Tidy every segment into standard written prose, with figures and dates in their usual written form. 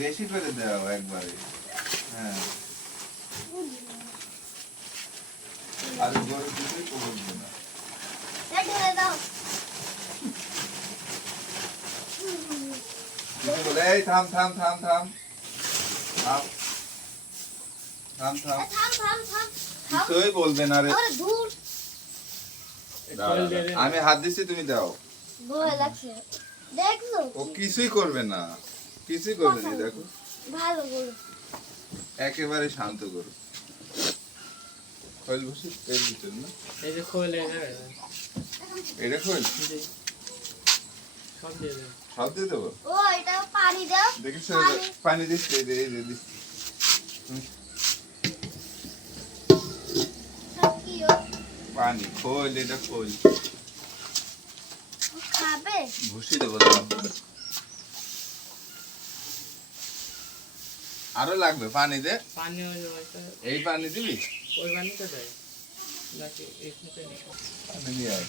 বেশি করে দাও একবারে। হ্যাঁ আর গরু কিছুই করবে না। কিছু বলে এই থাম থাম থাম থাম থাম থাম থাম কিছুই বলবে না রে। আমি হাত দিচ্ছি তুমি দাও। ও কিছুই করবে না, কিছুই করবে না। দেখো ভালো গরু একেবারে শান্ত গরু। খোল বসে তেল দিচ্ছেন না? এই যে খোল এটা খোল সব দিয়ে দেবো। সব দিয়ে দেবো। ও এটা পানি দাও দেখিস পানি দিস এই দিস। সব কি ও পানি খোল, এটা খোল। খাবে ভুসি দেবো দাও। আরো লাগবে পানি দে। পানি ওইটা এই পানি দিবি? ওই পানিটা দেয় নাকি এইখানে পানি দিয়ে আয়।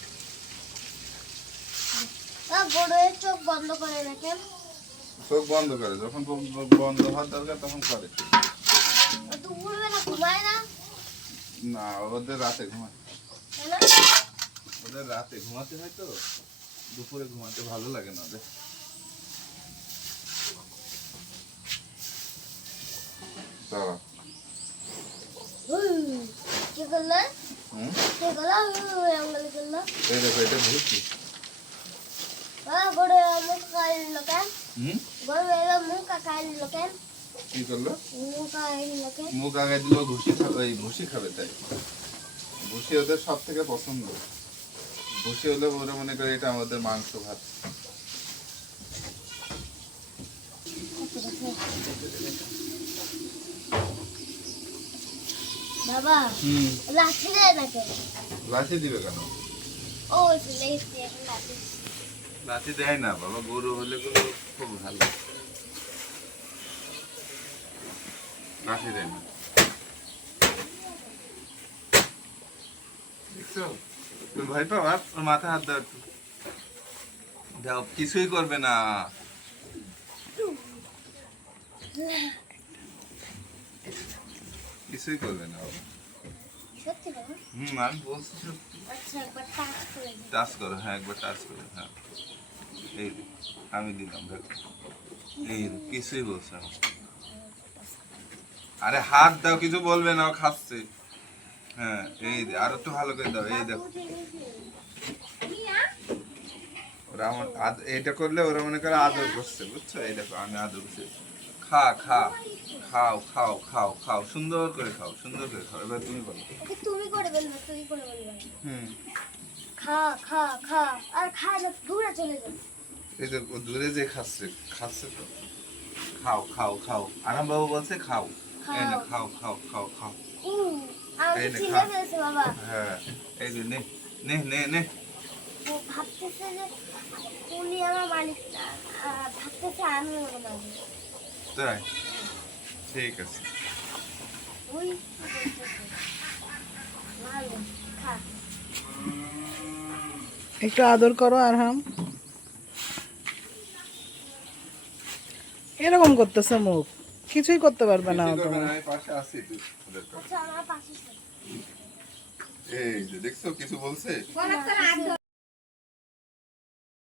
গরুর চোখ বন্ধ করে রাখেন। চোখ বন্ধ করে, যখন বন্ধ হওয়ার দরকার তখন করে। দুপুরে না ঘুমায় না না ওদের রাতে ঘুমায়। কেন? ওদের রাতে ঘুমাতে হয় তো, দুপুরে ঘুমাতে ভালো লাগে না ওদের। দাঁড়া। কি করলো? হুম? কি করলো? এমন করলো। এই দেখো এটা ভুসি। গরু মুখ কাটলো কেন? হুম? গরু মুখ কাটলো কেন? কি করলো? মুখ কাটলো কেন? মুখ আগে দিল ভুসি খাবে, এই ভুসি খাবে তাই। ভুসি ওদের সব থেকে পছন্দ। ভুসি হলে ওরা মনে করে এটা আমাদের মাংস ভাত। বাবা লাঠি দেয় না কেন? লাঠি দিবে কেন? ও লাঠি লাঠি লাঠি দেয় না বাবা, গরু হলে গুলো খুব ভালো। লাঠি দেয় না। দেখছো তুমি ভয় পাও? আর ওর মাথায় হাত দাও একটু। দাও, কিছুই করবে না। কিছুই করবে না বাবা। সত্যি বাবা? আমি বলছি সত্যি। আচ্ছা একবার টাচ করে দিই। টাচ করো, হ্যাঁ একবার টাচ করো। হ্যাঁ এই যে, আমি দিলাম দেখো। এই যে, কিছুই বলছে না। আরে হাত দাও, কিছু বলবে না, ও খাচ্ছে। হ্যাঁ এই যে, আর একটু ভালো করে দাও। এই দেখো ওরা আমার এটা করলে ওরা মনে করে আদর করছে, বুঝছো? এই দেখো আমি আদর করছি। খা খা খাও খাও খাও খাও, সুন্দর করে খাও, সুন্দর করে খাও। এবার তুমি বলো। ওকে তুমি করে বলবে, তুই করে বলবে। হুম খা খা খা আর খা না দূরে চলে যাবে। এই যে ও দূরে যে খাচ্ছে, খাচ্ছে তো। খাও খাও খাও, আরাম বাবু বলছে খাও। এই না খাও খাও খাও খাও। আমি এই নে, চিনে খা। ফেলেছি বাবা। হ্যাঁ এই যে নে নে নে নে। ও ভাবতেছে যে উনি আমার মালিক না, ভাবতেছে আমি ওর মালিক। তাই ঠিক আছে। ওই কি বলতেছে? ভালো খা। একটু আদর করো আরহাম। এরকম করতেছে মুখ, কিছুই করতে পারবে না কিছুই করবে তোমার। না, আমি পাশে আছি তো ওদের কাছে। আচ্ছা আমার পাশে এই যে দেখছো কিছু বলছে? না,